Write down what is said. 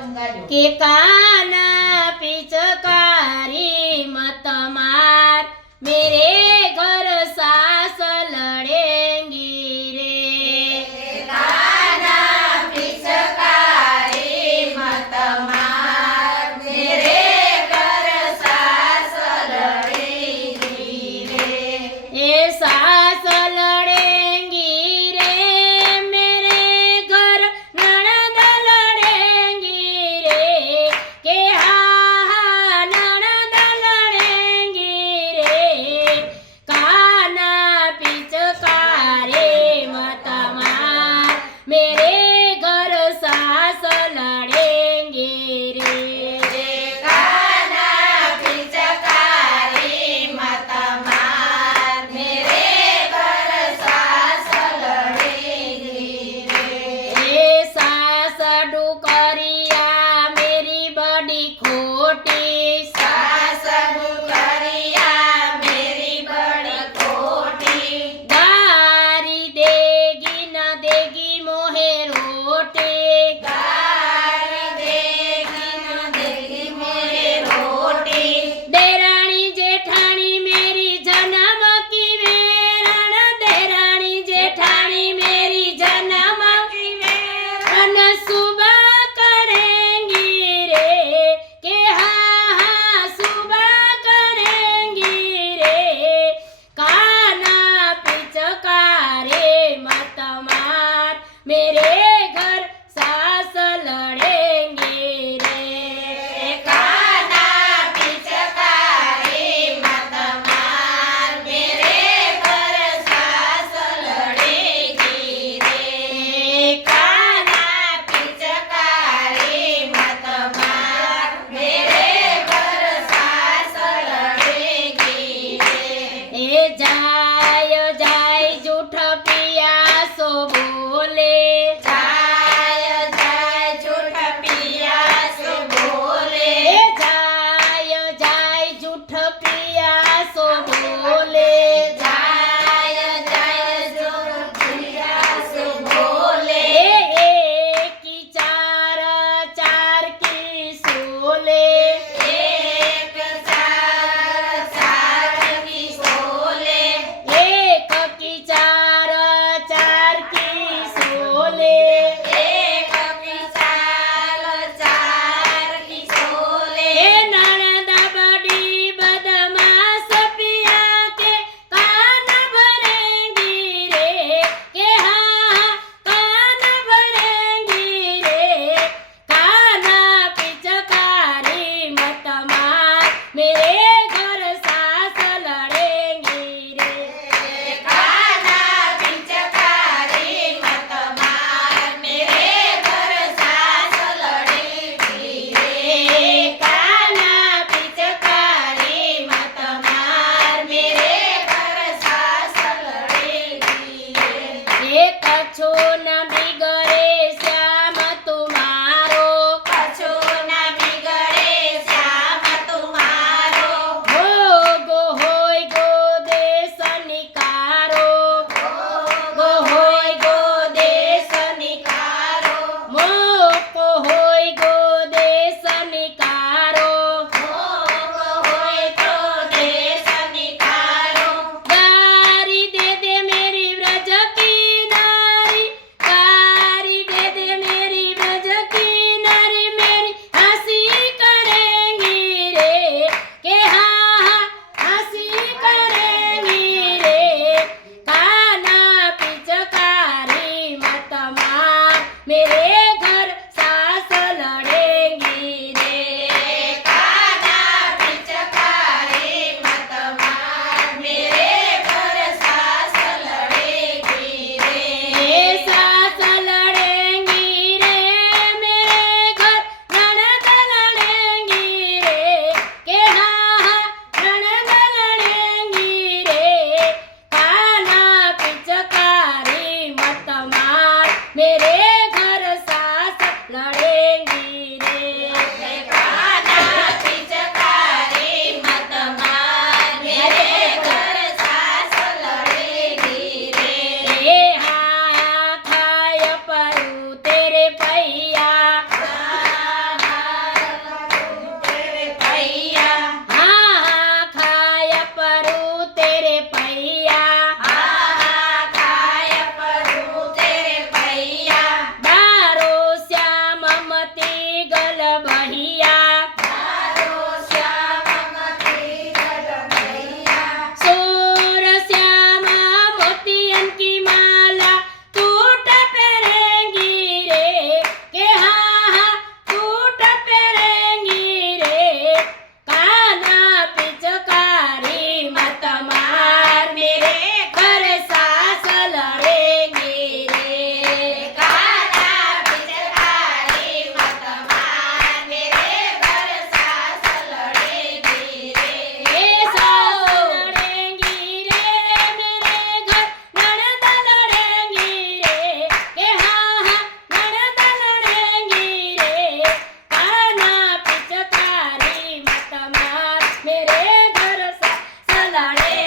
के काना पिचकारी मत मार मेरे घर सास लड़ेंगी रे। काना पिचकारी मत मार मेरे घर सास लड़ेंगी रे। ए सास लड़ेंगी रे मेरे घर ननद लड़ेंगी रे। के हाँ ननद लड़ेंगी रे। काना पिचकारी मत मार मेरे घर सास लड़ेंगी रे। काना पिचकारी मत मार मेरे घर सास लड़ेंगी रे। ए सास डुकरिया मेरी बड़ी खोटी सास बुकरिया मेरी बड़ी खोटी। गारी देगी न देगी मोहे रोटी। गारी देगी न देगी मोहे रोटी। देराणी जेठाणी मेरी जन्म की वेरण देराणी जेठाणी मेरी जन्म की वेरण सुबह करेंगी रे। के हाँ हाँ सुबह करेंगी रे। काना पिचकारी मत मार मेरे घर सास लड़ेंगी रे। काना पिचकारी मत मार मेरे घर सास लड़ेगी रे। काना पिचकारी मत मार मेरे घर सास लड़ेगी रे। ए जाय जाय झूठ पिया सो बोले। जाय जाय झूठ पिया सो बोले। ए जाय जाय झूठ पिया सो बोले। जाय जाय झूठ पिया सो बोले। एक की चार चार की सोले। एक चार चार की सोले। एक की चार चार की सोले। एक की चार चार की सोले। ए ननद बड़ी बदमाश पिया के कान भरेंगी रे। के हाँ कान भरेंगी रे। काना पिचकारी मत मार मेरे घर सास लड़ेंगी रे। काना पिचकारी मत मार मेरे घर सास लड़ेगी रे। काना पिचकारी मत मार मेरे घर सास लड़ेगी रे। एक कछु न बिगड़े श्याम तुम्हारो। कछु न बिगड़े श्याम तुम्हारो। गो होय गो देश निकारो। गो होय गो देश निकारो। मोको होय गो देश निकारो। गो होय गो देश निकारो। गारी दे मेरी व्रज की नारी। गारी दे मेरी व्रज की नारी मेरी हंसी करेंगी रे। के हाँ हाँ हंसी करेंगी रे। काना पिचकारी मत मार मेरे घर सास लड़ेंगी रे। काना पिचकारी मत मार मेरे घर सास लड़ेगी रे। ए सास लड़ेंगी रे मेरे घर ननद लड़ेंगी रे। के हाँ हाँ ननद लड़ेंगी रे। काना पिचकारी मत मार मेरे घर सास लड़ेंगी रे। काना पिचकारी मत मार मेरे घर सास लड़ेगी रे। ए हाँ खाय परू तेरे पैया। લડે